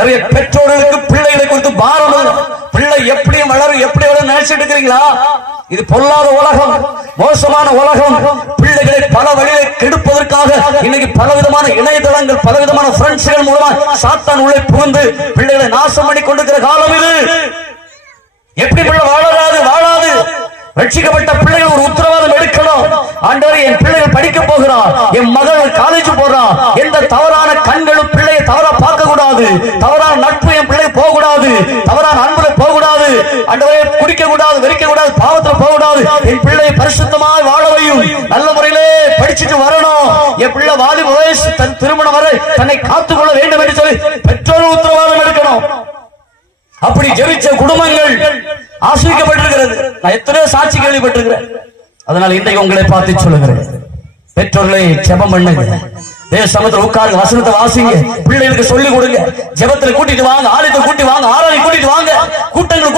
நிறைய பெற்றோர்களுக்கு பிள்ளைகளை குறித்து பாரம் பிள்ளை எப்படி வளரும் எப்படி வளரும் நினைச்சிட்டு இருக்கிறீங்களா? இது பொல்லாத உலகம் மோசமான உலகம். பிள்ளைகளை பல வழியை கெடுப்பதற்காக இன்னைக்கு பலவிதமான இணையதளங்கள் பலவிதமான ஃப்ரெண்ட்ஸ்கள் மூலமா சாத்தான் உள்ளே புகுந்து பிள்ளைகளை நாசம் பண்ணி கொண்டிருக்கிற காலம் இது. எப்படி பிள்ளை வாழறாது வாழாது. ரட்சிக்கப்பட்ட பிள்ளைகள் ஒரு உத்தரவாதம் எடுக்கணும். ஆண்டவர் என் பிள்ளைகள் படிக்க போகிறான் என் மகள் காலேஜ் போறான் எந்த தவறான கண்களும் பிள்ளையை தவறா போகக்கூடாது தவறான நட்பு என் பிள்ளை போகக்கூடாது. தவறான அன்புல போகக்கூடாது. கூடாது குடிக்க கூடாது வெறிக்க கூடாது பாவத்துல போகக்கூடாது. என் பிள்ளை பரிசுத்தமாய் வாழவையும் நல்ல முறையிலே படிச்சுட்டு வரணும். என் பிள்ளை வாலிப வயசு தன் திருமணம் வரை தன்னை காத்துக்கொள்ள வேண்டும் என்று சொல்லி பெற்றோர் உத்தரவாதம் எடுக்கணும். அப்படி ஜெபிச்ச குடும்பங்கள் ஆசிரிக்கப்பட்டிருக்கிறது. நான் எத்தனையோ சாட்சி கேள்விப்பட்டிருக்கிறேன். அதனால இன்றைக்கு உங்களை பார்த்து சொல்லுகிறேன். பெற்றோர்களை செபம் பண்ணுங்க. தேவ சமத்துல உட்காருங்க வசனத்தை வாசிங்க. பிள்ளைகளுக்கு சொல்லிக் ஜெபத்துல கூட்டிட்டு வாங்க ஆலயத்தை கூட்டி வாங்க ஆராய் கூட்டிட்டு வாங்க கூட்டங்களை